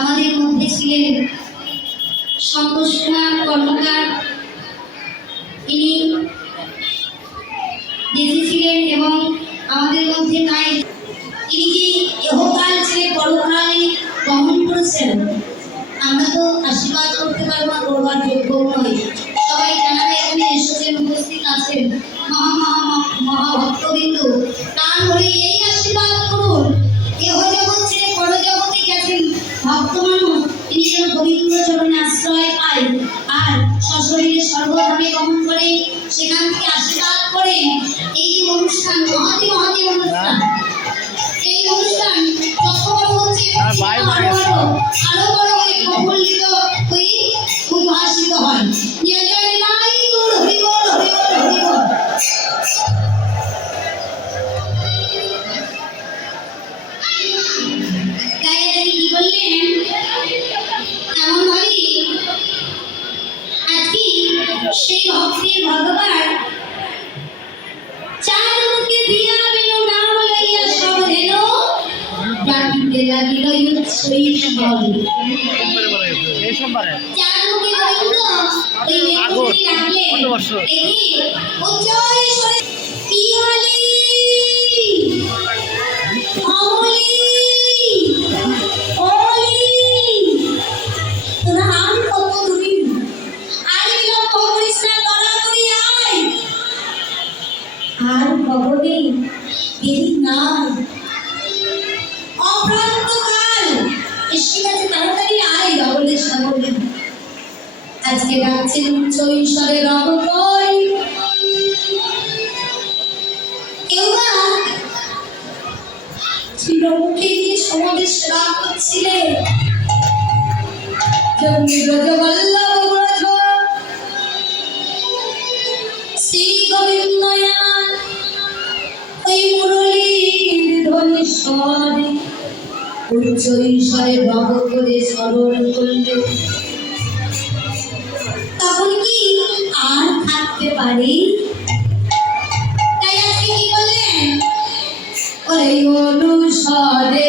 আমাদের মধ্যে ছিলেন সন্তোষ কুমার কর্মকার, তিনি বেঁচে ছিলেন এবং আমাদের মধ্যে নাই। তিনি যে ইহকাল ছেড়ে পরকালে গমন করেছেন, আমরা তো আশীর্বাদ করতে পারবো না, করবার যোগ্য নয়। সবাই জানারা এখানে এসেছেন, উপস্থিত আছেন মহাভক্তবৃন্দ, তার হলে এই আশীর্বাদ করুন। কেহ জগৎ ছেড়ে পরজগতে গেছেন ভক্ত মানুষ, তিনি যেন পবিত্র চরণে আশ্রয় পায় আর সশরীরে সর্বধামে গমন করে সেখান থেকে আশীর্বাদ করে। এই যে অনুষ্ঠান, মহাতি অনুষ্ঠান, এই অনুষ্ঠান যত বড় হচ্ছে আরো বড় হয়ে প্রফুল্লিত হয়ে উদ্ভাসিত হয়। জয় জয় নাই তোর হরি বল, হরি বল, হরি বল। তাই আজকে কি বললেন এমন ভাবে, আজকে সেই ভক্তের ভগবান চার মুখে দিয়া বিনু নাম লইয়া সব হেন ডাকিতে লাগিল উৎসই বল। চার মুখে গোবিন্দ ওই মেঘকে ডাকলেন, দেখি উচ্চই স্বরে পিয়ালি অমলি ওলি তোরা নাম কত তুমি আর বিলম্ব করিস না, তাড়াতাড়ি আয়। আর ভগবতী দেরি নাই, অপ্রান্তকাল এসে গেছে, তাড়াতাড়ি আয়। রবলের সাগরে আজকে ডাকছেন উচ্চ ঈশ্বরে রব কই। কেউ বা চিরমুখে গিয়ে সমাজের সেবা করছিলেন। শ্রী গোবিন্দয়ান ওই মুরলীর ধ্বনি স্বরে উচ্চ ঈশ্বরে রব করে স্মরণ করলেন। তখন কি আর থাকতে পারি? তাই আজকে কি করলেন? ওরে অনুসারে